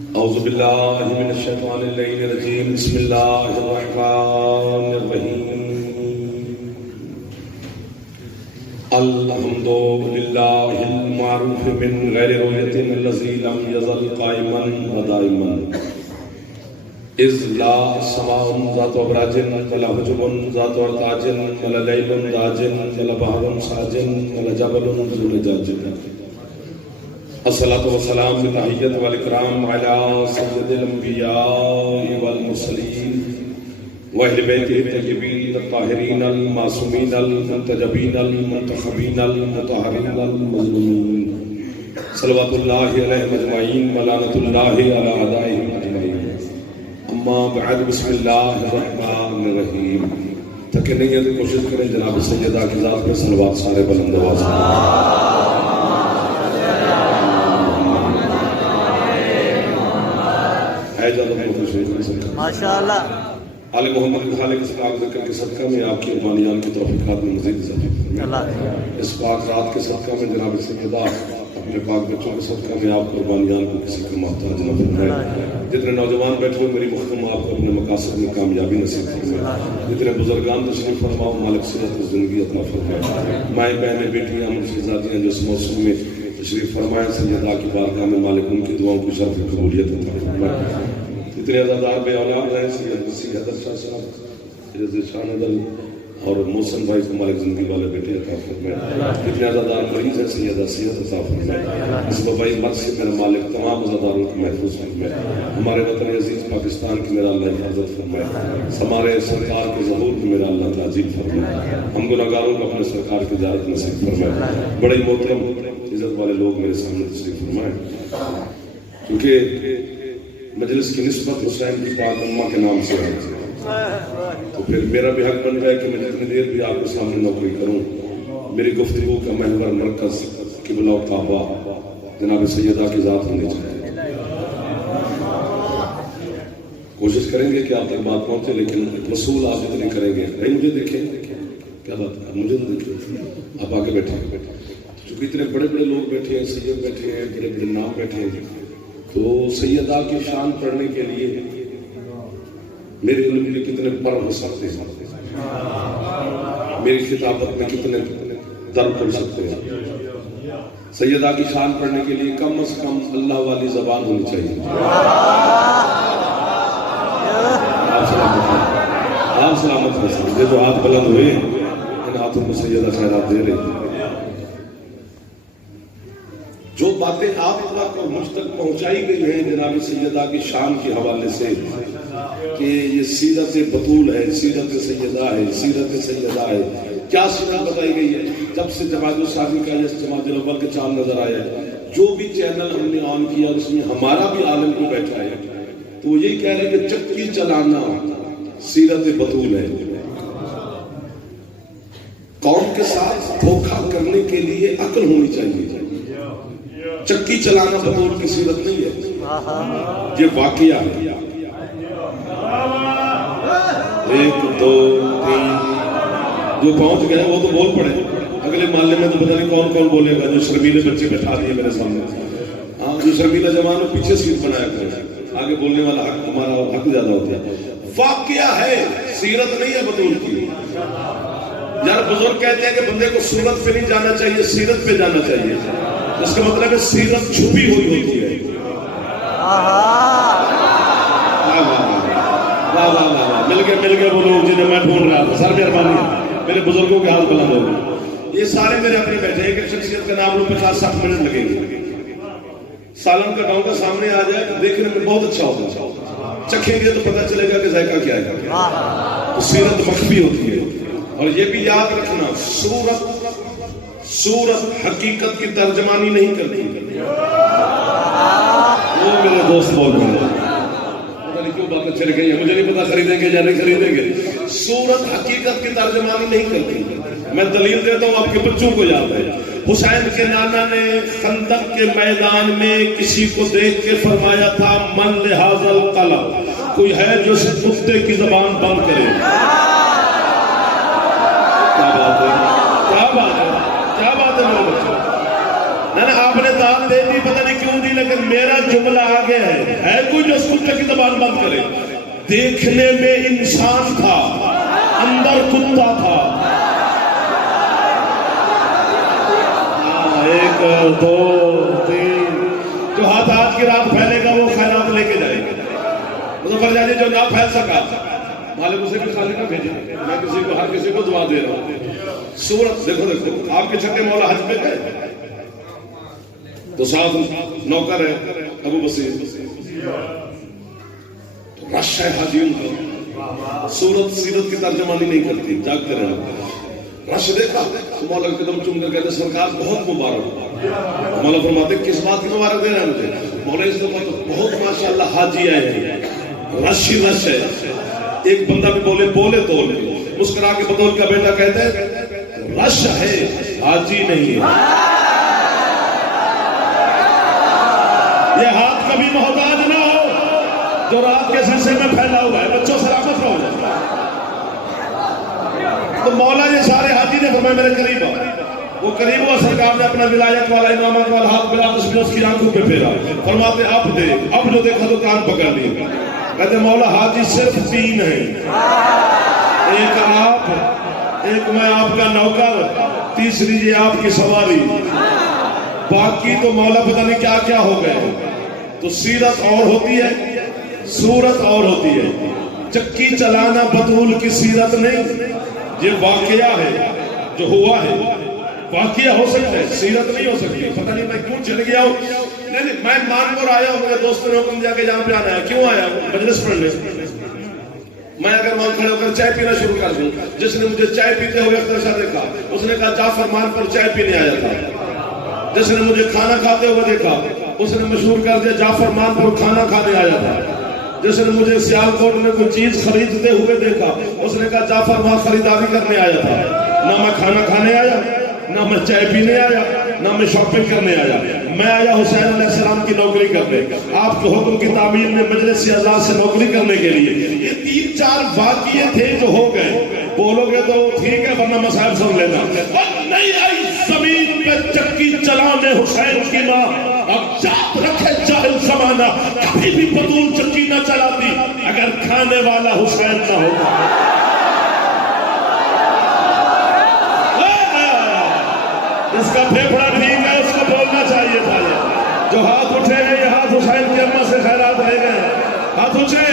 اعوذ باللہ من الشیطان اللعین الرجیم بسم اللہ الرحمن الرحیم الحمد للہ المعروف من غیر رؤیت الذی لم یزل قائما ودائما اذ لا سماء ذات ابراج ولا حجب ذات ارتاج ولا لیل داج ولا بحر ساج ولا جبل ذو لجاج الصلاة والسلام بتحیت والاکرام علی سید الانبیاء والمرسلین واہل بیتہ الطیبین الطاہرین المعصومین المنتجبین المنتخبین المطہرین المظلومین صلوات اللہ علیہم اجمعین ولعنۃ اللہ علی اعدائہم اجمعین اما بعد بسم اللہ الرحمن الرحیم تھکے نہیں ہے تو کوشش کریں جناب سیدہ کی ذات پر صلوات سارے بلند آواز ماشاءاللہ آل محمد کے خالق اس پاک ذکر کے صدقہ میں آپ کی اربانیان کی توفیقات میں مزید اضافہ فرمائے اس پاک رات کے صدقہ میں جناب سیدہ اپنے پاک بچوں کے صدقہ میں آپ کی اربانیان کو کسی کا محتاج نہ فرمائے جتنے نوجوان بیٹھے ہوئے میری مختم آپ کو اپنے مقاصد میں کامیابی نصیب فرمائے جتنے بزرگان تشریف فرماؤ مالک صحت و زندگی عطا فرمائے مائیں بہنیں بیٹیاں مرشدزادیاں جو اس موسم میں تشریف فرمائے سیدہ کی بارگاہ میں مالک ان کی دعاؤں کی شرف قبولیت عطا فرمائے اتنے عزادار بے اولاد رہے سید مسیح حضر شاہ صاحب رضی شاہ ندل اور محسن بھائی کو مالک زندگی والے بیٹے عطا فرمائے اتنے عزادار مریض ہیں سیدہ صحت عطا فرمائے اس وبائی مرض سے میرا مالک تمام عزاداروں کو محفوظ فرمائے ہمارے وطن عزیز پاکستان کی میرا اللہ حفاظت فرمائے ہمارے سرکار کے ظہور کی میرا اللہ تعجیل فرمائے ہم گناہگاروں کو اپنے سرکار کی زیارت نصیب فرمائے بڑے محترم عزت والے لوگ میرے سامنے تشریف فرمائے کیونکہ مجلس کی نسبت حسین کی پاک امہ کے نام سے ہے تو پھر میرا بھی حق بن گیا کہ میں جتنی دیر بھی آپ کے سامنے نوکری کروں میری گفتگو کا محور مرکز قبلہ و کعبہ جناب سیدہ کی ذات ہونی چاہیے کوشش کریں گے کہ آپ تک بات پہنچے لیکن رسول آپ جتنے کریں گے نہیں مجھے دیکھیں کیا بات ہے مجھے تو دیکھیں آپ آگے بیٹھیں چونکہ اتنے بڑے بڑے لوگ بیٹھے ہیں سید بیٹھے ہیں بڑے بڑے نام بیٹھے ہیں تو سیدہ کی شان پڑھنے کے لیے میرے علم میں کتنے پر ہو سکتے ہیں میری خطابت میں کتنے در کھل سکتے ہیں سیدہ کی شان پڑھنے کے لیے کم از کم اللہ والی زبان ہونی چاہیے آپ سلامت ہیں یہ جو ہاتھ بلند ہوئے ان ہاتھوں کو سیدہ خیرات دے رہے ہیں جو باتیں آپ تک اور مجھ تک پہنچائی گئی ہیں جناب سیدہ کی شان کے حوالے سے کہ یہ سیرت بطول ہے سیرت سیدہ ہے سیرت سیدہ ہے کیا سیرت بتائی گئی ہے جب سے جماعت الثانی کا یا جماعت الاول کے چاند نظر آیا جو بھی چینل ہم نے آن کیا اس میں ہمارا بھی عالم کو بیٹھا ہے تو یہی کہہ رہے کہ چکی چلانا سیرت بطول ہے قوم کے ساتھ دھوکہ کرنے کے لیے عقل ہونی چاہیے چکی چلانا بطول کی صورت نہیں ہے یہ واقعہ ہے ایک دو تین جو پہنچ گئے وہ تو بول پڑے اگلے محلے میں تو پتہ نہیں کون کون بولے گا جو شرمیلے بچے بٹھا دیے میرے سامنے ہاں جو شرمیلا جوان پیچھے سیٹ بنایا کرے آگے بولنے والا حق ہمارا حق زیادہ ہوتا ہے واقعہ ہے سیرت نہیں ہے بطول کی یار بزرگ کہتے ہیں کہ بندے کو صورت پہ نہیں جانا چاہیے سیرت پہ جانا چاہیے اس کا مطلب ہے سیرت چھپی ہوئی ہوتی ہے مل گئے وہ لوگ جنہیں میں ڈھونڈ رہا تھا سر مہربانی میرے بزرگوں کے ہاتھ بلند ہو گئے یہ سارے میرے اپنے بیٹھے ایک شخصیت کا نام لو 50-60 منٹ لگیں گے سالن کا ڈاؤں کا سامنے آ جائے تو دیکھنے میں بہت اچھا ہوگا چکھیں گے تو پتہ چلے گا کہ ذائقہ کیا ہے تو سیرت مخفی ہوتی ہے اور یہ بھی یاد رکھنا صورت حقیقت کی ترجمانی نہیں کرتی وہ میرے دوست بول رہے ہیں پتہ نہیں کیوں باتیں چل گئی ہیں مجھے نہیں پتا خریدیں گے یا نہیں خریدیں گے صورت حقیقت کی ترجمانی نہیں کرتی میں دلیل دیتا ہوں آپ کے بچوں کو یاد ہے حسین کے نانا نے خندق کے میدان میں کسی کو دیکھ کے فرمایا تھا من لحاظ القلب کوئی ہے جو اس کتے کی زبان بند کرے کیا بات ہے کیا بات ہے کیا بات ہے میرے بچے آپ نے داد دے دی پتہ نہیں کیوں دی نہیں لیکن میرا جملہ آگے ہے کوئی جو اس کتے کی زبان بند کرے. دیکھنے میں انسان تھا اندر کتا تھا. 1 2 3 جو ہاتھ آج کی رات پھیلے گا وہ خیرات لے کے جائے گا. مظفر جانی جو نہ پھیل سکا مالک اسے بھی خالی نہ بھیجے. میں کسی کو ہر کسی کو دعا دے رہا ہوں. سورت دیکھو آپ کے چھٹے مولا حج پہ گئے تو ساتھ نوکر ہے ابو بصیر تو رش ہے حاجیوں کا. سورت سیرت کی ترجمانی نہیں کرتی جاگتے رہے. رش دیکھا تو مولا کے قدم چوم کر کہتے سرکار بہت مبارک. مولا فرماتے کس بات کی مبارک دے رہے ہیں مجھے؟ مولا اس دفعہ تو بہت ماشاءاللہ حاجی آئے ہیں. رش ہی رش ہے. ایک بندہ بھی بولے تول مسکرا کے بطول کا بیٹا کہتا ہے رش ہے حاجی نہیں ہے. یہ ہاتھ کبھی محتاج نہ ہو جو رات کے سلسلے میں پھیلا ہوا ہے. بچوں سلامت رہو. تو مولا یہ سارے حاجی نے فرمایا میرے قریب آؤ. وہ قریب ہوا. سرکار نے اپنا ولایت والا امامت والا ہاتھ ملا تو اس کی آنکھوں پہ پھیرا. فرماتے اب دے. اب جو دیکھا تو کان پکڑ لیا. کہتے مولا حاجی صرف 3 ہیں. ایک آپ, ایک میں آپ کا نوکر, تیسری یہ آپ کی سواری. باقی تو مولا پتہ نہیں کیا کیا ہو گئے. تو سیرت اور ہوتی ہے صورت اور ہوتی ہے. چکی چلانا بطول کی سیرت نہیں. یہ واقعہ ہے جو ہوا ہے. واقعہ ہو سکتا ہے سیرت نہیں ہو سکتی. پتہ نہیں میں کیوں چل گیا ہوں. نہیں میں مانپور آیا ہوں. میرے دوست نے حکم دیا کہ جہاں پہ آنا ہے. کیوں آیا ہوں؟ مجلس پڑھنے. میں اگر وہاں کھڑے ہو کر چائے پینا شروع کر دوں. جس نے مجھے چائے پیتے ہوئے اختر دیکھا اس نے کہا جعفر مان پر چائے پینے آیا تھا. جس نے مجھے کھانا کھاتے ہوئے دیکھا اس نے مشہور کر دیا جعفر مان پر کھانا کھانے آیا تھا. جس نے مجھے سیالکوٹ میں کوئی چیز خریدتے ہوئے دیکھا اس نے کہا جعفر وہاں خریداری کرنے آیا تھا. نہ میں کھانا کھانے آیا, نہ میں چائے پینے آیا, نہ میں شاپنگ کرنے آیا. میں آیا حسین علیہ السلام کی نوکری کرنے, آپ کے حکم کی تعمیل میں مجلس اعزاز سے نوکری کرنے کے لیے. یہ 3-4 واقعے تھے جو ہو گئے. بولو گے تو ٹھیک ہے ورنہ مسائل سن لینا. نہیں آئی زمین پہ چکی چلانے حسین کی ماں. اب یاد رکھے جاہل زمانہ کبھی بھی بطول چکی نہ چلاتی اگر کھانے والا حسین نہ ہوتا. اس کا پھیپڑا ٹھیک ہے اس کو بولنا چاہیے تھا. جو ہاتھ اٹھے ہیں یہ ہاتھ حسین کی اماں سے خیرات رہے گئے. ہاتھ اٹھے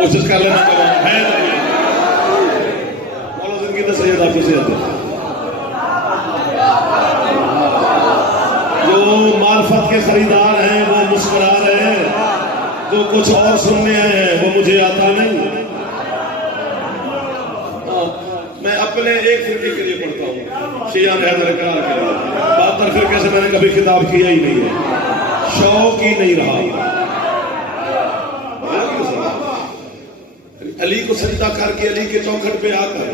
کوشش کر لینا ہے. سید آپ سے جو معرفت کے خریدار ہیں وہ مسکرا رہے ہیں. جو کچھ اور سننے آئے ہیں وہ مجھے آتا نہیں. میں اپنے ایک فرقے کے لیے پڑھتا ہوں شیعہ حیدر اقرار کے لیے. 72 فرقے سے میں نے کبھی خطاب کیا ہی نہیں ہے. شوق ہی نہیں رہا. علی کو سجدہ کر کے علی کے چوکھٹ پہ آ کر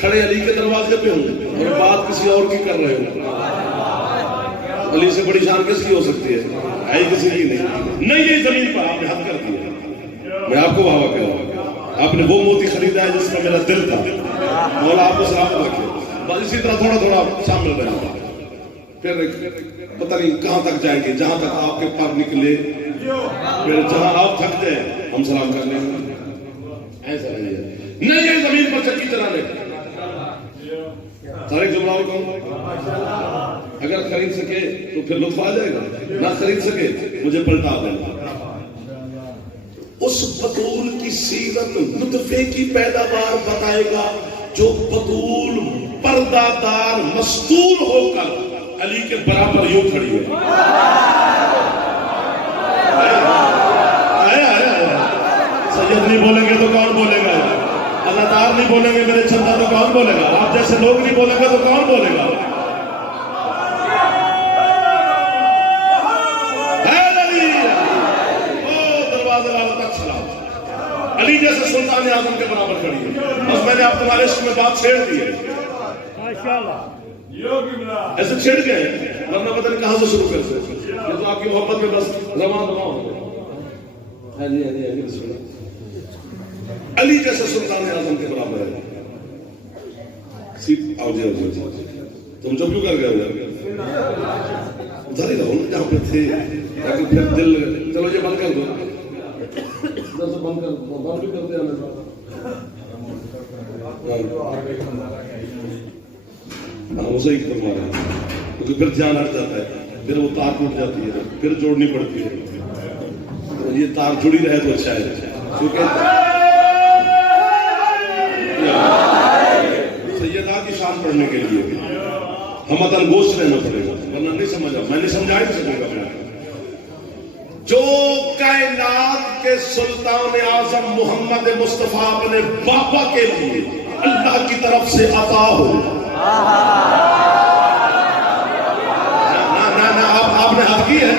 کھڑے علی کے دروازے پہ ہوں اور بات کسی اور کی کر رہے ہوں. علی سے بڑی شان کس کی ہو سکتی ہے؟ آئی کسی کی نہیں. یہ زمین پر آپ نے حد کر دیا. میں آپ کو واہ کہہ رہا ہوں. آپ نے وہ موتی خریدا ہے جس میں میرا دل تھا. مولا آپ کو سلامت رکھے. بس اسی طرح تھوڑا تھوڑا شامل رہے. پھر پتہ نہیں کہاں تک جائیں گے جہاں تک آپ کے پر نکلے. پھر جہاں آپ تھک جائیں ہم سلام کر لیں. ایسا نہیں یہ زمین پر چکی چلانے. طارق جملہ کو اگر خرید سکے تو پھر لطف آ جائے گا. نہ خرید سکے مجھے پلٹا دینا. اس بطول کی سیرت نطفے کی پیداوار بتائے گا جو بطول پردہ دار مستور ہو کر علی کے برابر یوں کھڑی ہے. سید نہیں بولیں گے تو کون بولے گا؟ اللہ دار نہیں بولیں گے میرے چندہ تو کون بولے گا؟ آپ جیسے لوگ نہیں بولیں گے تو کون بولے گا؟ دروازے والا تک سلام. علی جیسے سلطان اعظم کے برابر کھڑی ہے. بس میں نے آپ تمہارے عشق میں بات چھیڑ دی ہے. ایسے چھڑ گئے ورنہ پتہ نہیں کہاں سے شروع کر سکتے. یہ تو آپ کی محبت میں بس رواں دواں ہو گئے. ہاں جی ہاں جی ہاں جی بسم اللہ. علی جیسا سلطان اعظم کے برابر ہے. سیٹ آؤ جی آؤ جی. تم چپ کیوں کر گئے ہو؟ ادھر ہی رہو نا جہاں پہ تھے تاکہ پھر دل لگے. چلو یہ بند کر دو. ادھر سے بند کر دو. بند بھی کرتے ہیں ہم اسے ایک کروا رہے ہیں کیونکہ پھر دھیان ہٹ جاتا ہے. پھر وہ تار ٹوٹ جاتی ہے پھر جوڑنی پڑتی ہے. یہ تار جڑی رہے تو اچھا ہے کیونکہ سیدہ کی شان پڑھنے کے لیے ہم اتن گوشت رہنا پڑے گا ورنہ نہیں سمجھا. میں نہیں سمجھا ہی سکوں گا. جو کائنات کے سلطان اعظم محمد مصطفیٰ اپنے بابا کے لیے اللہ کی طرف سے عطا ہو. آپ نے حق کی ہے.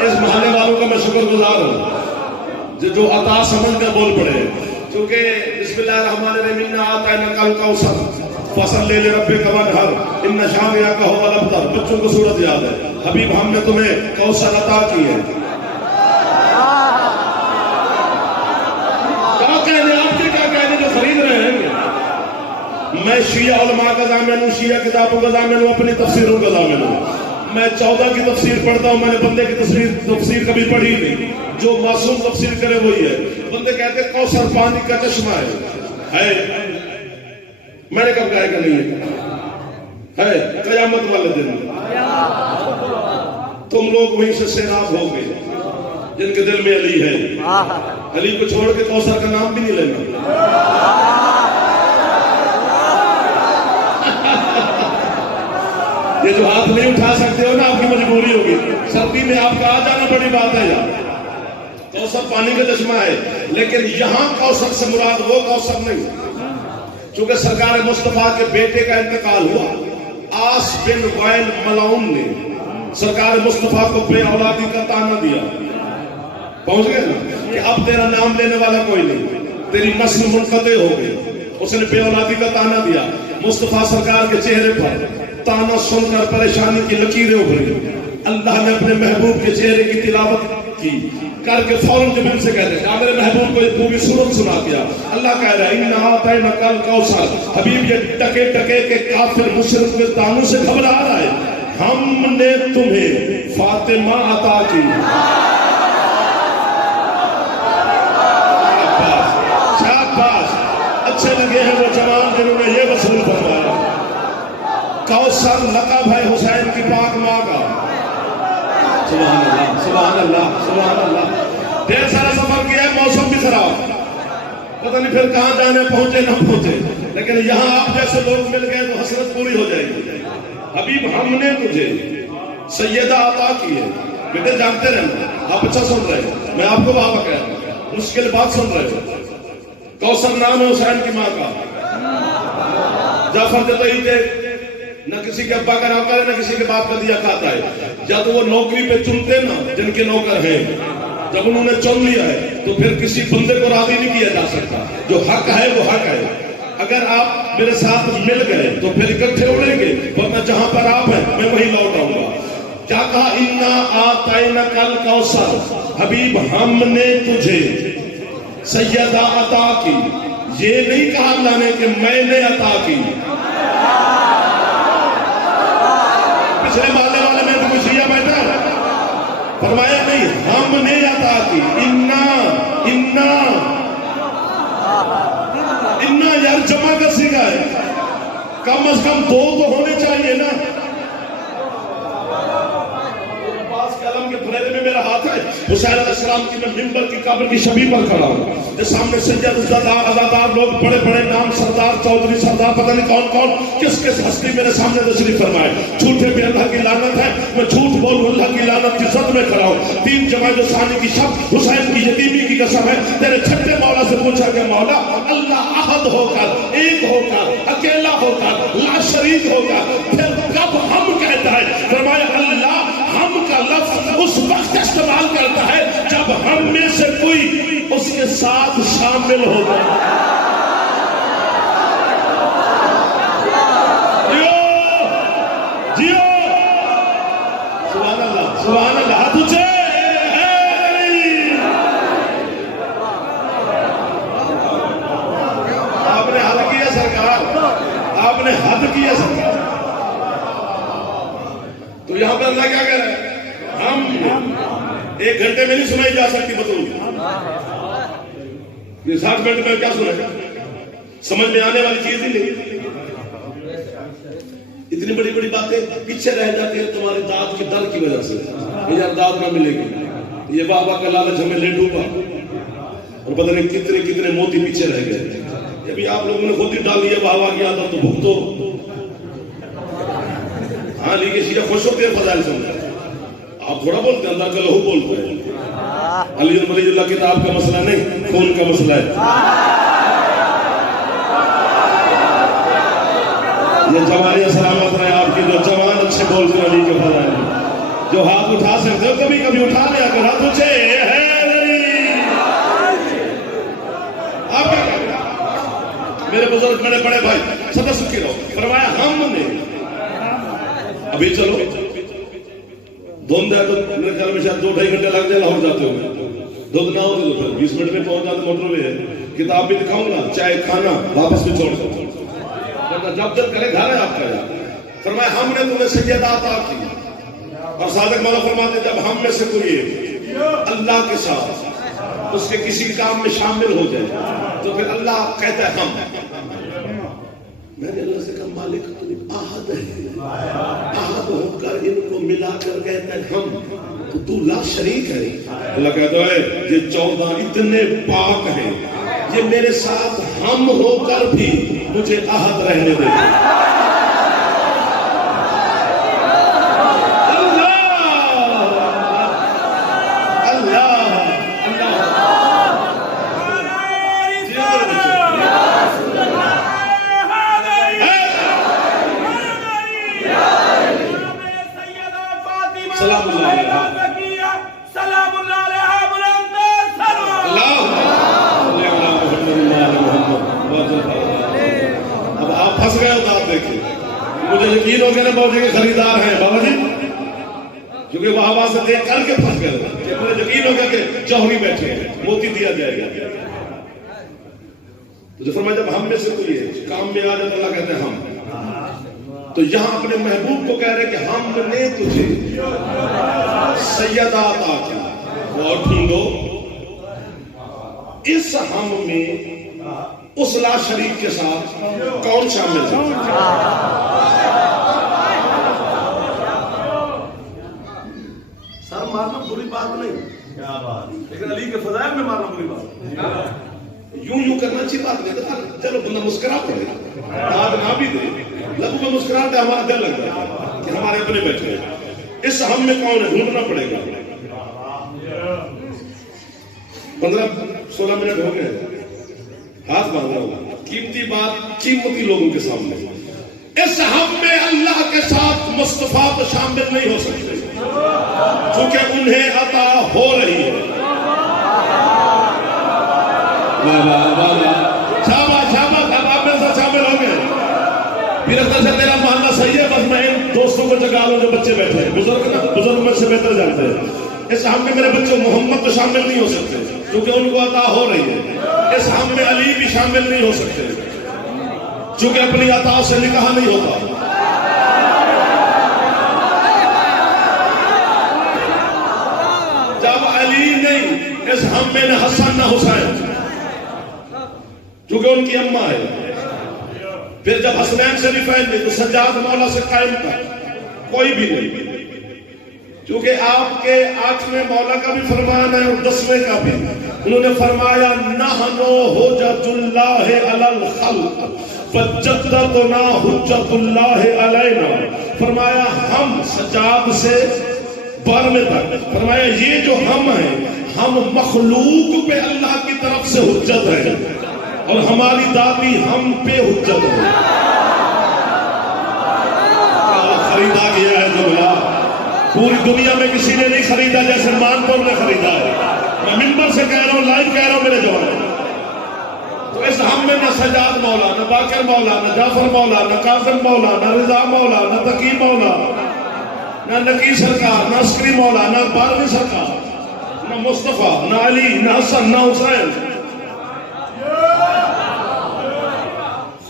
اس محلے والوں کا میں شکر گزار ہوں جو عطا سمجھ کر بول پڑے. کیونکہ بسم اللہ الرحمن الرحیم انا اعطیناک الکوثر فصلی لربک وانحر ان شانئک ھو الابتر. بچوں کو سورت یاد ہے. حبیب ہم نے تمہیں کوثر عطا کی ہے. کیا کہنے آپ کے کیا کہنے جو خرید رہے ہیں. میں شیعہ علماء کا ضامن ہوں. شیعہ کتابوں کا ضامن ہوں. اپنی تفسیروں کا ضامن ہوں. میں 14 کی تفسیر پڑھتا ہوں. میں نے بندے کی تفسیر کبھی پڑھی نہیں. جو معصوم تفسیر کرے وہی ہے. بندے کہتے ہیں کوثر پانی کا چشمہ ہے. میں نے کب کہا کہ نہیں ہے. قیامت والے دن تم لوگ وہیں سے سیراب ہو گئے جن کے دل میں علی ہے. علی کو چھوڑ کے کوثر کا نام بھی نہیں لینا. یہ جو ہاتھ نہیں اٹھا سکتے ہو نا آپ کی مجبوری ہوگی. سردی میں آپ کا آ جانا بڑی بات ہے. یار کوثر پانی کا چشمہ ہے لیکن یہاں کوثر سے مراد وہ کوثر نہیں. چونکہ سرکار مصطفیٰ کے بیٹے کا انتقال ہوا. آس بن وائل ملعون نے سرکار مصطفیٰ کو بے اولادی کا طعنہ دیا. پہنچ گئے نا کہ اب تیرا نام لینے والا کوئی نہیں. تیری نسل منقطع ہو گئی. اس نے بے اولادی کا طعنہ دیا. مصطفیٰ سرکار کے چہرے پر طعنہ سن کر پریشانی کی لکیریں ابھری. اللہ نے اپنے محبوب کے چہرے کی تلاوت کی کر کے فوراً جبریل سے کہتے ہیں میرے محبوب کو یہ پوری سورت سنا دیا. اللہ کہہ رہا ہے اِنَّا أَعْطَيْنَاكَ الْكَوْثَرَ. حبیب یہ ٹکے ٹکے کے کافر مشرک کے طعنوں سے گھبرا رہا ہے. ہم نے تمہیں فاطمہ عطا کی. شاباش. اچھے لگے ہیں وہ جوان جنہوں نے یہ وصول فرمایا. کوثر لقب ہے حسین کی پاک ماں کا. سبحان اللہ سبحان اللہ سبحان اللہ. ڈھیر سارا سفر کیا ہے. موسم بھی خراب. پتہ نہیں پھر کہاں جانے پہنچے نہ پہنچے. لیکن یہاں آپ جیسے لوگ مل گئے تو حسرت پوری ہو جائے گی. حبیب ہم نے تجھے سیدہ عطا کی ہے. بیٹے جانتے رہنا. آپ اچھا سن رہے ہیں. میں آپ کو بابا کہہ رہا ہوں. مشکل بات سن رہے ہو. کوثر نام ہے حسین کی ماں کا. جعفر جتائی تھے نہ کسی کے ابا کا نام ہے نہ کسی کے باپ کا دیا کھاتا ہے. جب وہ نوکری پہ چنتے نا جن کے نوکر ہیں جب انہوں نے چن لیا ہے تو پھر کسی بندے کو راضی نہیں کیا جا سکتا. جو حق ہے وہ حق ہے. اگر آپ میرے ساتھ مل گئے تو پھر اکٹھے اڑیں گے ورنہ جہاں پر آپ ہیں میں وہیں لوٹ آؤں گا. کیا کہا اِنَّا أَعْطَيْنَاكَ الْكَوْثَرَ. حبیب ہم نے تجھے سیدہ عطا کی. یہ نہیں کہا اللہ نے کہ میں نے عطا کی. پچھلے محلے والے میں تو کچھ شیعہ بیٹھا فرمایا نہیں ہم نے عطا کی. انا یار جمع کا سیکھا ہے. کم از کم 2 تو ہونے چاہیے نا. قلم کے پھریرے میں میرا ہاتھ ہے. حسین علیہ السلام کی میں منبر کی قبر کی شبیہ پر کھڑا ہوں. جو سامنے سید عزادار لوگ بڑے بڑے نام سردار چودھری سردار پتہ نہیں کون کون کس کس ہستی میرے سامنے تشریف فرمائے. جھوٹے پہ اللہ کی لعنت ہے. میں جھوٹ بولوں اللہ کی لعنت کی زد میں کھڑا ہوں. 3 جماعت ثانی کی شب حسین کی یتیمی کی قسم ہے. تیرے چھٹے مولا سے پوچھا کہ مولا اللہ احد ہو کر ایک ہو کر اکیلا ہو کر لا شریک ہو کر پھر کب ہم کہتا ہے. فرمایا اللہ ہم کا لفظ اس وقت استعمال کرتا ہے جب ہم میں سے کوئی اس کے ساتھ شامل ہوگا. اللہ کیا کہہ رہا ہے؟ ہم 1 گھنٹے میں نہیں سنائی جا سکتی بطول یہ 60 منٹ میں کیا سنا سمجھ میں آنے والی چیز ہی نہیں. اتنی بڑی بڑی باتیں پیچھے رہ جاتی ہیں تمہاری داد کی ڈر کی وجہ سے. یار داد نہ ملے گی, یہ بابا کا لالچ ہمیں لے ڈوبا اور پتہ نہیں کتنے کتنے موتی پیچھے رہ گئے. ابھی آپ لوگوں نے خود ہی ڈال دیا بابا کی عادت تو بھگتو. ہاں لیکن شیعہ خوش ہوتے ہیں فضائل سمجھا, آپ تھوڑا بولتے ہیں اللہ کا لہو بولتے ہیں. علی ولی اللہ کتاب کا مسئلہ نہیں, خون کا مسئلہ ہے. یہ جوانیاں سلامت رہے آپ کی, جو جوان اچھے بولتے ہیں علی کے فضائل, جو ہاتھ اٹھا سکتے ہو کبھی کبھی اٹھا لیا کر ہاتھ اونچے. آپ کیا کہتے ہیں میرے بزرگ میرے بڑے بھائی سدا سکھی رہو. فرمایا ہم نے ابھی چلو دھند ہے تو میرے خیال میں شاید 2-2.5 گھنٹے لگ جائے لاہور جاتے ہوئے. دھند نہ ہوتی تو 20 منٹ میں پہنچ جاتے موٹر وے ہے. کتاب بھی دکھاؤں گا, چائے کھانا واپس بھی چھوڑ دو, جب دل کرے گھر ہے آپ کا. فرمایا ہم نے تمہیں سیدہ عطا کی. اور صادق مولا فرماتے ہیں جب ہم میں سے کوئی اللہ کے ساتھ اس کے کسی کام میں شامل ہو جائے تو پھر اللہ کہتا ہے ہم. میں نے اللہ سے کہا مالک احد ہے, احد ہو کر ان کو ملا کر کہتا ہے ہم, تو لا شریک ہے. اللہ کہتا ہے یہ 14 اتنے پاک ہیں, یہ میرے ساتھ ہم ہو کر بھی مجھے احد رہنے دے. مجھے یقین ہو گیا نا بابا جی کے خریدار ہیں بابا جی, کیونکہ وہ آواز سے دیکھ کر کے پھنس گئے. مجھے یقین ہو گیا کہ جوہری بیٹھے ہیں, موتی دیا جائے گا. تو فرمایا جب ہم میں سے کوئی کام میں آ جائے تو اللہ کہتے ہیں ہم. تو یہاں اپنے محبوب کو کہہ رہے کہ ہم نے تجھے سیدہ عطا کی. اور ڈھونڈو اس ہم میں اس لا شریک کے ساتھ کون شامل ہے. سر مارنا بری بات نہیں, لیکن علی کے فضائل میں مارنا بری بات. یوں کرنا اچھی بات نہیں. چلو بندہ مسکرا پڑے, داد نہ بھی دے, لب میں مسکراتے ہمارا دل لگ جاتا ہے کہ ہمارے اپنے بیٹھے ہیں. اس ہم میں کون ہے ڈھونڈنا پڑے گا. 15-16 منٹ ہو گئے, ہاتھ باندھا ہوا. قیمتی بات قیمتی لوگوں کے سامنے. اس ہم میں اللہ کے ساتھ مصطفیٰ تو شامل نہیں ہو سکتے کیونکہ انہیں عطا ہو رہی ہے. شاباش شاباش, آپ میرے ساتھ شامل ہو گئے. پھر اختر سے تیرا ماننا صحیح ہے, بس میں ان دوستوں کو جگا لوں جو بچے بیٹھے ہیں. بزرگ مجھ سے بہتر جانتے ہیں. اس ہم میں میرے بچے محمد تو شامل نہیں ہو سکتے کیونکہ ان کو عطا ہو رہی ہے. اس ہم میں علی بھی شامل نہیں ہو سکتے کیونکہ اپنی عطا سے نکاح نہیں ہوتا. جب علی نہیں اس ہم میں نہ حسن نہ حسین کیونکہ ان کی اماں ہے. پھر جب حسنین شریفین نہیں تو سجاد مولا سے قائم تھا کوئی بھی نہیں کیونکہ آپ کے 8ویں مولا کا بھی فرمان ہے اور 10ویں کا بھی. انہوں نے فرمایا نحنو حجت اللہ علی الخلق فجدتنا حجت اللہ علینا. فرمایا ہم سجاد سے 12ویں تک. فرمایا یہ جو ہم ہیں ہم مخلوق پہ اللہ کی طرف سے حجت ہے اور ہماری دادی ہم پہ حجت ہے. خریدا گیا ہے جملہ پوری دنیا میں کسی نے نہیں خریدا جیسے مانپور نے خریدا ہے. میں ممبر سے کہہ رہا ہوں, لائیو کہہ رہا ہوں میرے جوان. تو اس ہم میں نہ سجاد مولا, نہ باقر مولا, نہ جعفر مولا, نہ قاسم مولا, نہ رضا مولا, نہ تقی مولا, نہ نقی سرکار, نہ عسکری مولا, نہ بارہویں سرکار, نہ مصطفیٰ, نہ علی, نہ حسن, نہ حسین.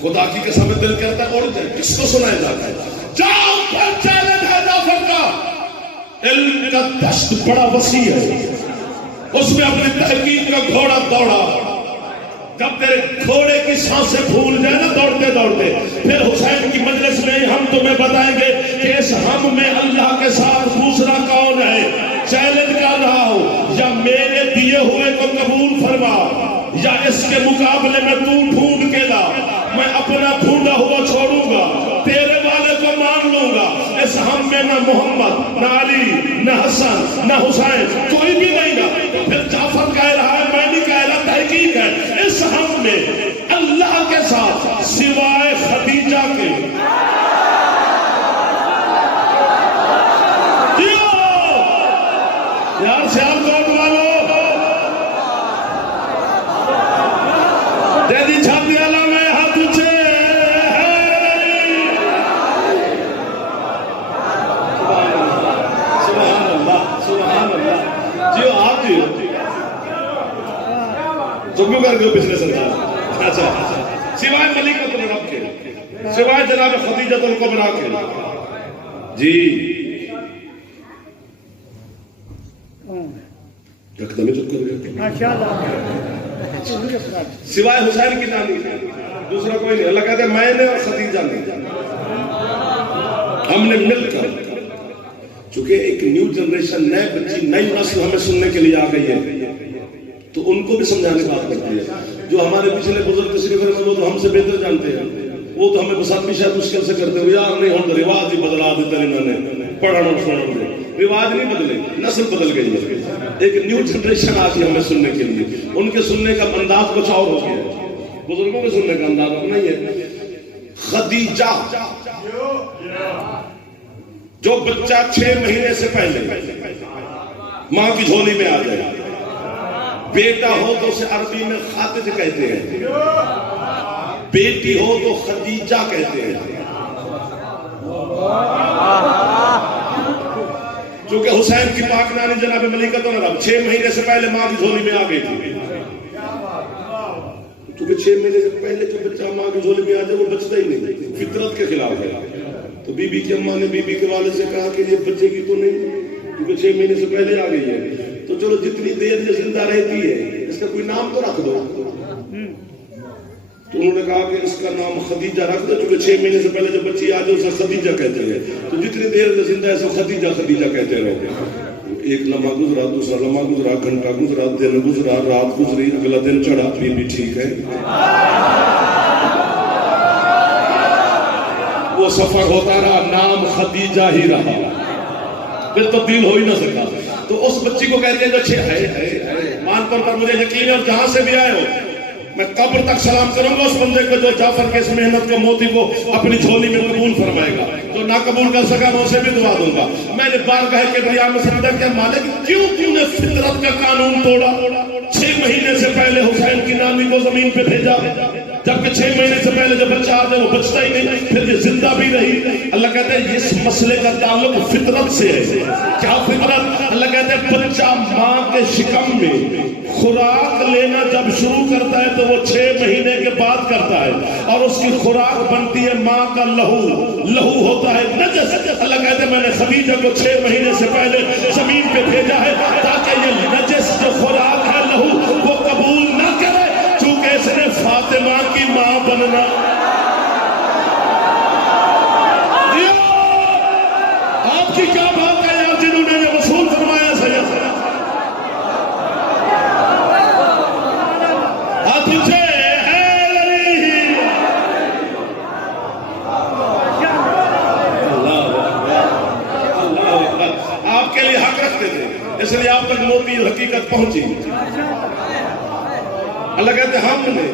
خدا کی قسم دل کہتا ہے اور جائے کس کو سنایا جاتا ہے. جاؤ پر چیلنج ہے جعفر کا, علم کا دشت بڑا وسیع ہے، اس میں اپنی تحقیق کا گھوڑا دوڑا. جب تیرے گھوڑے کی سانسیں پھول جائے نا دوڑتے دوڑتے، پھر حسین کی مجلس میں ہم تمہیں بتائیں گے کہ اس ہم میں اللہ کے ساتھ دوسرا کون ہے. چیلنج کر رہا ہوں، یا میرے دیے ہوئے کو قبول فرما، یا اس کے مقابلے میں تو ڈھونڈ کے لا. میں اپنا ڈھونڈا ہوا چھوڑوں گا، تیرے والے کو مان لوں گا. اس ہم میں نہ محمد، نہ علی، نہ حسن، نہ حسین، کوئی بھی نہیں گا. پھر جعفر کہہ رہا ہے، میں نہیں کہہ رہا، تحقیق ہے. اس ہم میں اللہ کے ساتھ سوائے خدیجہ کے یار سیالکوٹ والوں دیدی چھاتی والا میں ہاتھ اونچے. سبحان اللہ سبحان اللہ. جیو آپ جیو تم کیوں کر گئے پچھلے سرکار. اچھا سوائے ملکۃ العرب کے، سوائے جناب خدیجہ الکبریٰ کے. جی یکدم ہی چپ کر گئے. سوائے حسین کی نانی دوسرا کوئی نہیں. اللہ کہتے ہیں میں نے اور خدیجہ نے، ہم نے مل کر. چونکہ ایک نیو جنریشن، نئے بچی، نئی نسل ہمیں سننے کے لیے آ گئی ہے، تو ان کو بھی سمجھانے کی بات کرتی ہے. جو ہمارے پچھلے بزرگ تشریف فرما وہ تو ہم سے بہتر جانتے ہیں، وہ تو ہمیں بسات بھی شاید مشکل سے کرتے ہوئے یار نہیں ہم تو رواج ہی بدلا دیتے انہوں نے، پڑھنا سننا دے. رواج نہیں بدلے، نسل بدل گئی ہے. ایک نیو جنریشن آتی ہے ہمیں سننے کے لیے. ان کے سننے کا انداز کچھ اور ہو گیا ہے، بزرگوں کے سننے کا انداز اپنا ہی ہے. خدیجہ جو بچہ 6 مہینے سے پہلے ماں کی جھولی میں آ جائے، بیٹا ہو تو اسے عربی میں خاتج کہتے ہیں، بیٹی ہو تو خدیجہ کہتے ہیں. چونکہ حسین کی پاک نانی جناب ملکۃ العرب 6 مہینے سے پہلے ماں کی جھولی میں آ گئی تھی. چونکہ 6 مہینے سے پہلے جو بچہ ماں کی جھولی میں آ جائے وہ بچتا ہی نہیں، فطرت کے خلاف ہے. تو بی بی کی اماں نے بی بی کے والد سے کہا کہ یہ بچے کی تو نہیں، کیونکہ 6 مہینے سے پہلے آ گئی ہے، تو چلو جتنی دیر یہ زندہ رہتی ہے اس کا کوئی نام تو رکھ دو. تو انہوں نے کہا کہ اس کا نام خدیجہ رکھ دو، چونکہ 6 مہینے سے پہلے جو بچی آ جائے اسے خدیجہ کہتے ہیں. تو جتنی دیر یہ زندہ ہے اسے خدیجہ خدیجہ کہتے رہتے ہیں. ایک لمحہ گزرا، دوسرا لمحہ گزرا، گھنٹہ گزرا، دن گزرا، رات گزری، اگلا دن چڑھا، بی بی ٹھیک ہے. وہ سفر ہوتا رہا، نام خدیجہ ہی رہا، پھر تبدیل ہو ہی نہ سکا. تو اس بچی کو کہتے ہیں جو 6 ہے مان پر مجھے یقین ہے، اور جہاں سے بھی آئے ہو میں قبر تک سلام کروں گا اس بندے کو جو جعفر کے اس محنت کے موتی کو اپنی جھولی میں قبول فرمائے گا. جو نہ قبول کر سکا میں اسے بھی دعا دوں گا. میں نے بارگاہ کے دریا میں سمجھا کہ مالک کیوں تم نے فطرت کا قانون توڑا؟ 6 مہینے سے پہلے حسین کی نانی کو زمین پہ بھیجا، جبکہ 6 مہینے سے پہلے جو بچہ آ جائے وہ بچتا ہی نہیں، پھر یہ زندہ بھی رہی. اللہ کہتے ہیں اس مسئلے کا تعلق فطرت سے ہے. کیا فطرت؟ اللہ کہتے ہیں بچہ ماں کے شکم میں خوراک لینا جب شروع کرتا ہے تو وہ 6 مہینے کے بعد کرتا ہے، اور اس کی خوراک بنتی ہے ماں کا لہو. لہو ہوتا ہے نجس. اللہ کہتے ہیں میں نے خدیجہ کو 6 مہینے سے پہلے زمین پہ بھیجا ہے تاکہ یہ نجس جو خوراک ہے لہو وہ قبول نہ کرے، چونکہ اس نے فاطمہ کی ماں بننا. آپ کی کیا بات ہے یار جنہوں نے یہ وصول فرمایا سید؟ آپ پوچھے آپ کے لیے حق رکھتے تھے، اس لیے آپ تک موتی حقیقت پہنچی. اللہ کہتے ہیں ہم نے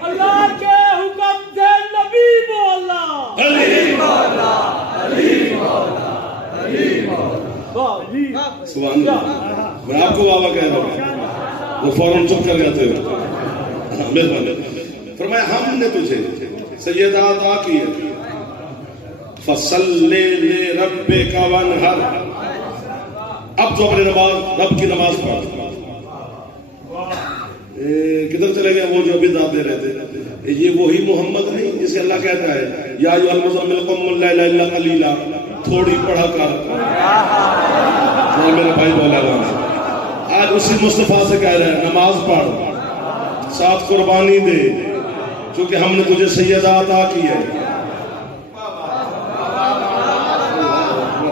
اللہ کے حکم سے نبی مولا سبحان اللہ. میں آپ کو بابا کہہ رہا ہوں، وہ فوراً چپ کر جاتے ہو. فرمایا ہم نے تجھے سیدہ عطا کی ہے، فصلی لربک وانحر. اب تو اپنے رب کی نماز پڑھ. کدھر چلے گئے وہ جو ابھی داد دے رہے تھے؟ یہ وہی محمد نہیں جسے اللہ کہتا ہے یا ایھا المزمل قم اللیل الا قلیلا، تھوڑی پڑھا کر. میرے بھائی بولا آج اسی مصطفیٰ سے کہہ رہے ہیں نماز پڑھ، ساتھ قربانی دے، چونکہ ہم نے تجھے سیدہ عطا کی ہے.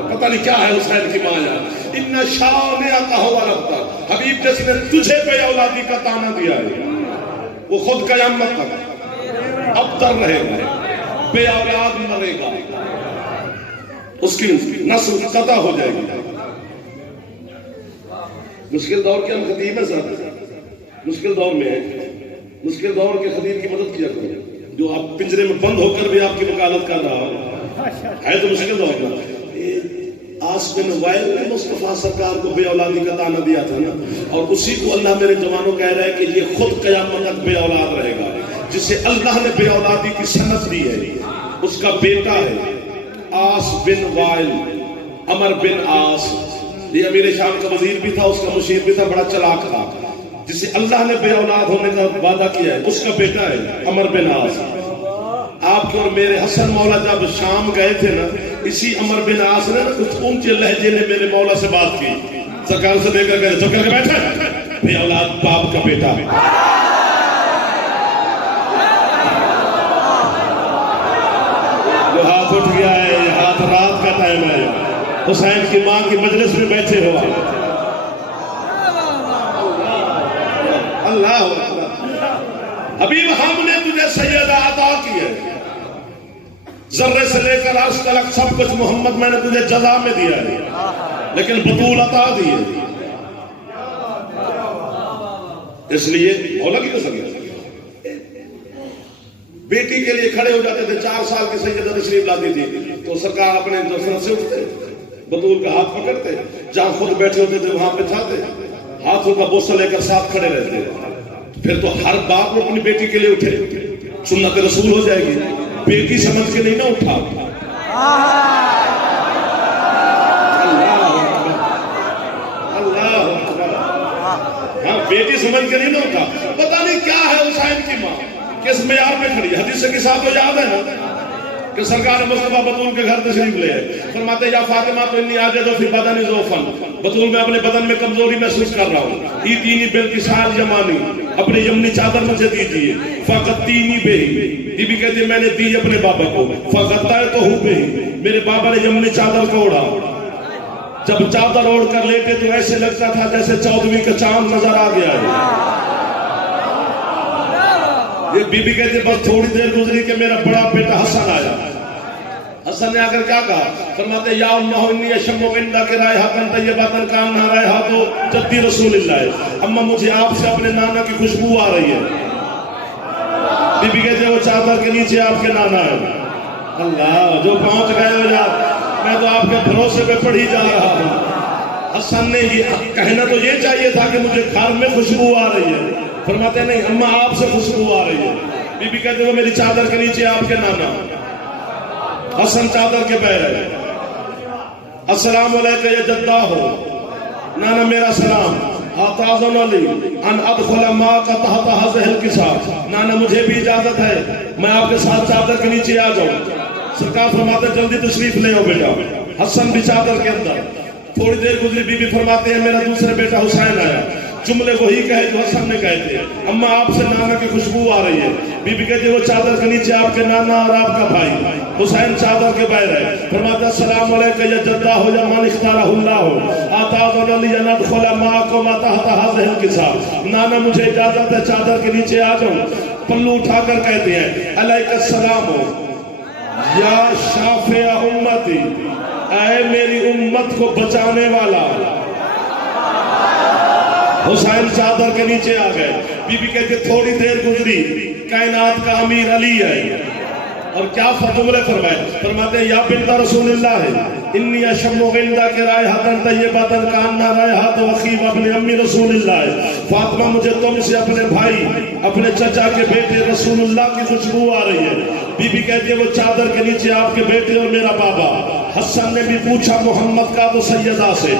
پتہ نہیں کیا ہے حسین کی مایا. ان شانئک ھو الابتر، حبیب جس نے تجھے بے اولادی کا تانا دیا ہے وہ خود قیامت تک ابتر رہے گا، بے اولاد مرے گا، اس کی نسل قطع ہو جائے گی. مشکل دور کے ہم خطیب ہیں سر، مشکل دور میں ہیں، مشکل دور کے خطیب کی مدد کیا کرو جو آپ پنجرے میں بند ہو کر بھی آپ کی وکالت کر رہا ہو. ہے تو مشکل دور میں. آس بن وائل نے مصطفیٰ سرکار کو بے اولادی کا تانا دیا تھا نا، اور اسی کو اللہ میرے جوانوں کہہ رہا ہے کہ یہ خود قیامت تک بے اولاد رہے گا. جسے اللہ نے بے اولادی کی سند دی ہے اس کا بیٹا ہے آس بن وائل، عمر بن آس. یہ امیر شام کا وزیر بھی تھا، اس کا مشیر بھی تھا، بڑا چلاک تھا. جسے اللہ نے بے اولاد ہونے کا وعدہ کیا ہے اس کا بیٹا ہے عمر بن آس. آپ کے اور میرے حسن مولا جب شام گئے تھے نا، اسی عمر بن آس نے کچھ اونچے لہجے نے میرے مولا سے بات کی. سرکار سے دیکھ کر کہتے چپ کر کے بیٹھے، بے اولاد باپ کا بیٹا ہے. جو ہاتھ اٹھ گیا ہے یہ ہاتھ رات کا ٹائم ہے. حسین کی ماں کی مجلس میں بیٹھے ہو اللہ حبیب، ہم نے تجھے سیدہ عطا کی ہے، ذرے سے لے کر عرش تک سب کچھ محمد میں نے تجھے جزا میں دیا ہے، لیکن بطول عطا دی ہے. اس لیے مولا کی قسم بیٹی کے لیے کھڑے ہو جاتے تھے. 4 سال کی سیدہ تشریف لاتی تھی تو سرکار اپنے دفتر سے اٹھتے، بطول کا ہاتھ پکڑتے، جہاں خود بیٹھے ہوتے تھے وہاں پہ جاتے، ہاتھوں کا بوسہ لے کر ساتھ کھڑے رہتے. پھر تو ہر بات میں اپنی بیٹی کے لیے اٹھے، سنت رسول ہو جائے گی. بیٹی سمجھ کے نہیں نہ اٹھا. اللہ ہاں، بیٹی سمجھ کے نہیں نہ اٹھا. پتہ نہیں کیا ہے حسین کی ماں کس معیار میں کھڑی. حدیث کے ساتھ تو یاد ہے نا کہ سرکار مصطفیٰ بطول کے گھر تشریف لے آئے. فرماتے یا فاطمہ تو انی عاجز فی بدنی ضعفا، بطول میں اپنے بدن میں کمزوری محسوس کر رہا ہوں. ایتینی بالکسال یمانی، اپنے یمنی چادر مجھے دیجیے. فقطینی بہ، بی بی کہتی ہے میں نے دی اپنے بابا کو. فقطعتہ بہ، میرے بابا نے یمنی چادر کو اوڑھا. جب چادر اوڑھ کر لیٹے تو ایسے لگتا تھا جیسے 14ویں کا چاند نظر آ گیا ہے. بی بی کہتے بس تھوڑی دیر گزری کہ میرا بڑا بیٹا حسن آیا. حسن نے آ کر کیا کہا؟ فرماتے یا امہ انی اشم عندک رائحۃ طیبۃ کانہا رائحۃ جدی رسول اللہ. اما مجھے آپ سے اپنے نانا کی خوشبو آ رہی ہے. بی بی کہتے وہ چادر کے نیچے آپ کے نانا ہے. اللہ جو پہنچ گئے ہو جا، میں تو آپ کے بھروسے پہ پڑھی جا رہا ہوں. حسن نے یہ کہنا تو یہ چاہیے تھا کہ مجھے گھر میں خوشبو آ رہی ہے. فرماتے نہیں اماں آپ سے خوشبو آ رہی ہے. بی بی کہتے وہ میری چادر کے نیچے آپ کے نانا. حسن چادر کے بہ رہے. السلام علیکم یا جدہ ہو، نانا میرا سلام. آتاذن علی ان ادخل معک تحت هذه الكساء، نانا مجھے بھی اجازت ہے میں آپ کے ساتھ چادر کے نیچے آ جاؤں. سرکار فرماتے جلدی تشریف لے آؤ بیٹا. حسن بھی چادر کے اندر. تھوڑی دیر گزری بی بی فرماتے ہیں میرا دوسرا بیٹا حسین آیا. جملے وہی کہے جو حسن نے کہے تھے. اما آپ سے نانا کی خوشبو آ رہی ہے. بی بی کہتے وہ چادر کے نیچے آپ کے نانا اور آپ کا بھائی. حسین چادر کے بہ رہے. فرماتا السلام علیکم یا جدہ ہو یا من اختارہ اللہ ہو. آتاذن علی ان ادخل معکم تحت هذه الكساء، نانا مجھے اجازت ہے چادر کے نیچے آ جاؤں. پلو اٹھا کر کہتے ہیں علیک السلام یا شافع امتی، اے میری امت کو بچانے والا. حسین چادر کے نیچے آ گئے. بی بی کہتے تھوڑی دیر گزری، کائنات کا امیر علی ہے. اور کیا جملے فرمائے؟ فرماتے ہیں یا بنت رسول اللہ ہے انی اشم غندہ کے رائحۃ طیبۃ کانہ رائحۃ اخی وابن امی رسول اللہ، فاطمہ مجھے تم سے اپنے بھائی اپنے چچا کے بیٹے رسول اللہ کی خوشبو آ رہی ہے۔ بی بی کہتی ہے وہ چادر کے نیچے آپ کے بیٹے اور میرا بابا۔ حسن نے بھی پوچھا محمد کا تو سیدہ سے،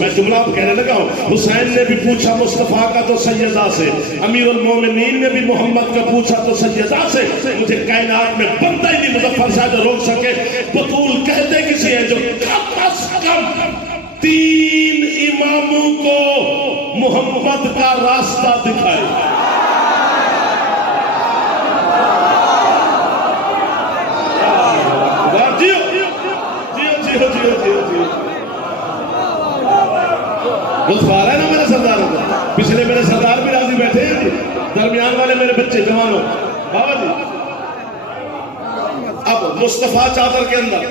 میں جملہ کہنے لگا ہوں، حسین نے بھی پوچھا مصطفیٰ کا تو سیدہ سے، امیر المومنین نے بھی محمد کا پوچھا تو سیدہ سے۔ مجھے کائنات میں بندہ ہی نہیں مظفر شاہ جو روک سکے۔ بطول کہتے کسی ہے جو کم از کم 3 اماموں کو محمد کا راستہ دکھائے۔ نا میرے سردار پچھلے میرے سردار بھی راضی بیٹھے ہیں، درمیان والے میرے بچے جوانوں بابا جی۔ اب مصطفیٰ چادر کے اندر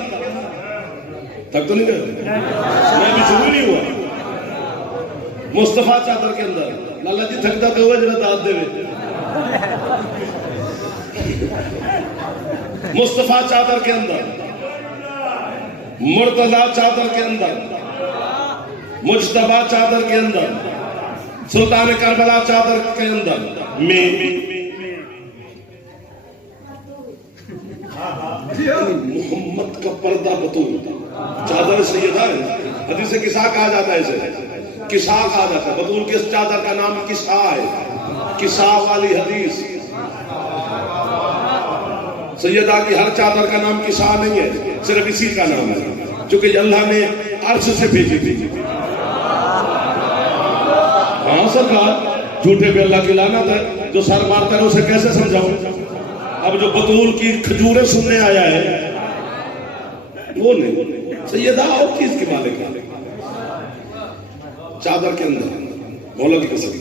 تک تو نہیں گئے، میں بھی شروع نہیں ہوا۔ مصطفیٰ چادر کے اندر لالا جی تھکتا تو ہوا جنہیں داد دے ہوئے۔ مصطفیٰ چادر کے اندر، مرتضیٰ چادر کے اندر، مجتبیٰ چادر کے اندر، سلطان کربلا چادر کے اندر میں محمد کا پردہ بطول چادر سیدہ ہے۔ حدیث کسا کہا جاتا ہے اسے، کسا کہا جاتا ہے۔ بطول کس چادر کا نام کسا ہے، کسا والی حدیث۔ سیدہ کی ہر چادر کا نام کسا نہیں ہے، صرف اسی کا نام ہے چونکہ اللہ نے عرش سے بھیجی تھی۔ ہاں سرکار، جھوٹے پہ اللہ کی لعنت ہے، جو سر مارتا ہے اسے کیسے سمجھاؤں؟ اب جو بطول کی کھجوریں سننے آیا ہے وہ نہیں، سیدہ اور چیز کی مالک ہے۔ چادر کے اندر مولا کی قسم،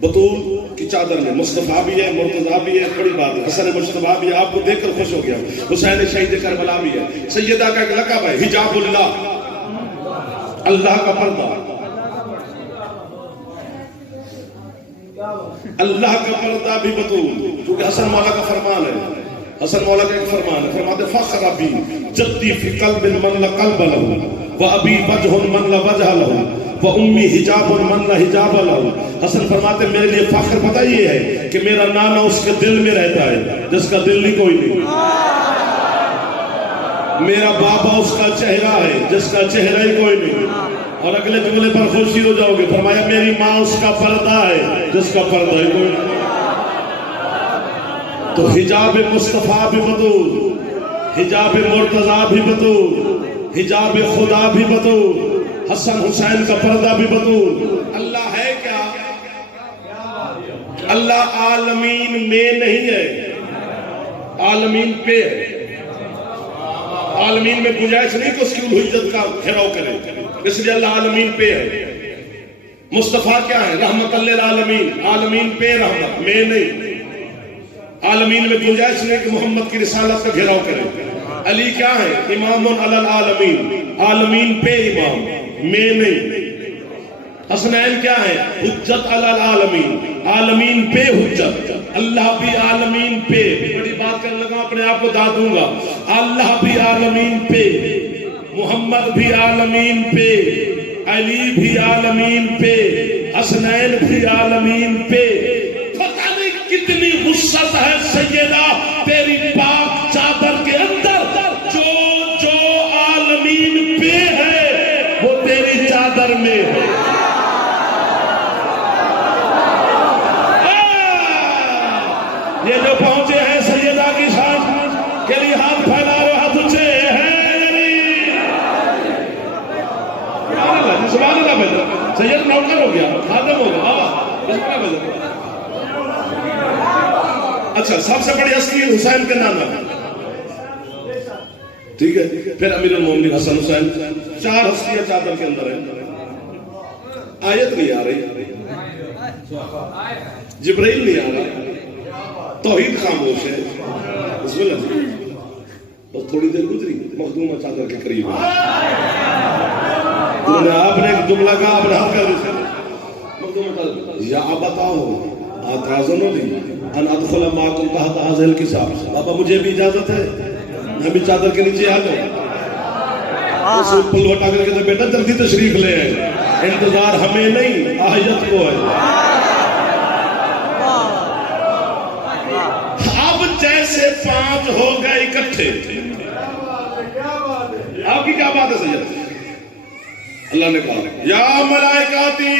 بطول کی چادر میں مصطفیٰ بھی ہے، مرتضیٰ بھی ہے، بڑی بات ہے، حسن مجتبیٰ بھی ہے، آپ کو دیکھ کر خوش ہو گیا، حسین شہید کربلا بھی ہے۔ سیدہ کا ایک لقب ہے حجاب اللہ، اللہ کا پردہ، اللہ کا پردہ بھی بطول، کیونکہ حسن مولا کا فرمان ہے، حسن مولا کا ایک فرمان ہے، فرماتے فخر ابی جدی فی قلب من لا قلب له وابی وجہ من لا وجہ له وَأُمِّي حِجَابٌ مَنْ لَا حِجَابَ لَهُ۔ حسن فرماتے میرے لیے فخر پتہ یہ ہے کہ میرا نانا اس کے دل میں رہتا ہے جس کا دل نہیں کوئی نہیں، میرا بابا اس کا چہرہ ہے جس کا چہرہ ہی کوئی نہیں۔ اور اگلے جملے پر خوشی ہو جاؤ گے، فرمایا میری ماں اس کا پردہ ہے جس کا پردہ ہی کوئی نہیں۔ تو حجاب مصطفیٰ بھی بطول، حجاب مرتضیٰ بھی بطول، حجاب خدا بھی بطول، حسن حسین کا پردہ بھی بطول۔ اللہ ہے کیا؟ اللہ عالمین میں نہیں ہے، عالمین پہ ہے۔ عالمین میں گنجائش نہیں کہ اس کی الوہیت کا گھیراؤ کرے، اس لیے اللہ عالمین پہ ہے۔ مصطفیٰ کیا ہے؟ رحمت للعالمین، عالمین پہ رحمت، میں نہیں۔ عالمین میں گنجائش نہیں کہ محمد کی رسالت کا گھیراؤ کرے۔ علی کیا ہے؟ امام علی العالمین، عالمین پہ امام، میں نہیں۔ حسنین کیا ہے؟ حجت علی العالمین، عالمین پہ حجت۔ اللہ بھی عالمین پہ، بڑی بات کرنے لگا اپنے آپ کو داد دوں گا، اللہ بھی عالمین پہ، محمد بھی عالمین پہ، علی بھی عالمین پہ، حسنین بھی عالمین پہ۔ پتہ نہیں کتنی وسعت ہے سیدہ تیری پاک چادر کے اندر، جو جو عالمین پہ ہے وہ تیری چادر میں ہے۔ یہ جو پہنچے ہیں سیدہ کی شان کے لیے ہاتھ پھیلا رہے، ہاتھ اونچے ہیں۔ سبحان اللہ بھائی، سید نوکر ہو گیا، خادم ہو گیا۔ اچھا، سب سے بڑی ہستی حسین کے نام ہے، ٹھیک ہے۔ پھر امیر المومنین حسن حسین، 4 ہستیاں چادر کے اندر ہیں۔ آیت نہیں آ رہی، جبرائیل نہیں آ رہا، توحید خاموش ہے۔ بسم اللہ جی، بس تھوڑی دیر گزری، مخدومہ چادر کے قریب ہے۔ آپ نے ایک جملہ کہا، آپ نے حق کر مخدومہ چادر، یا بتاؤ آتازنو لی ان ادخل معکم تحت هذا الكتاب، بابا مجھے بھی اجازت ہے میں بھی چادر کے نیچے آ جاؤں؟ اس پلو ہٹا کر کہتے بیٹا جلدی تشریف لے آئے، انتظار ہمیں نہیں آہیت کو ہے۔ اب جیسے 5 ہو گئے اکٹھے، آپ کی کیا بات ہے سید؟ اللہ نے کہا یا ملائکاتی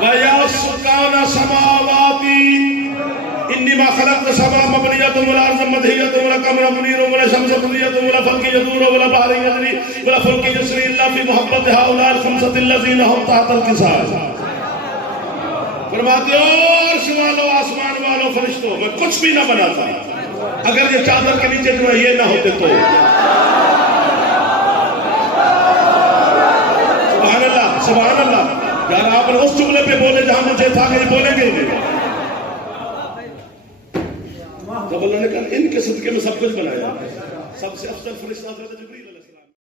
وَيَا سُكَانَ سَمَاوَاتِ إِنِّي مَا خَلَقْتُ السَّمَاءَ مَبْنِيَّةً وَلَا أَرْضًا مَدْحِيَّةً وَلَا قَمَرًا مُنِيرًا وَلَا شَمْسًا مُضِيَّةً وَلَا فَلْكٌ يَدُورُ وَلَا بَحْرٌ يَجْرِي وَلَا فُلْكٌ يَجْرِي إِلَّا فِي مُحَبَّةِ هَؤُلَاءِ الْخَمْسَةِ الَّذِينَ هُمْ تَحْتَ الْقِصَاصِ۔ فرماتے ہو عرش والو، آسمان والو، فرشتوں، میں کچھ بھی نہ بناتا اگر یہ چادر کے نیچے جو ہے یہ نہ ہوتے تو۔ سبحان اللہ، سبحان اللہ۔ یار آپ نے اس جملے پہ بولے جہاں مجھے تھا کہ بولیں گے نہیں۔ جب اللہ نے کہا ان کے صدقے میں سب کچھ بنایا، سب سے افضل فرشتہ حضرت جبریل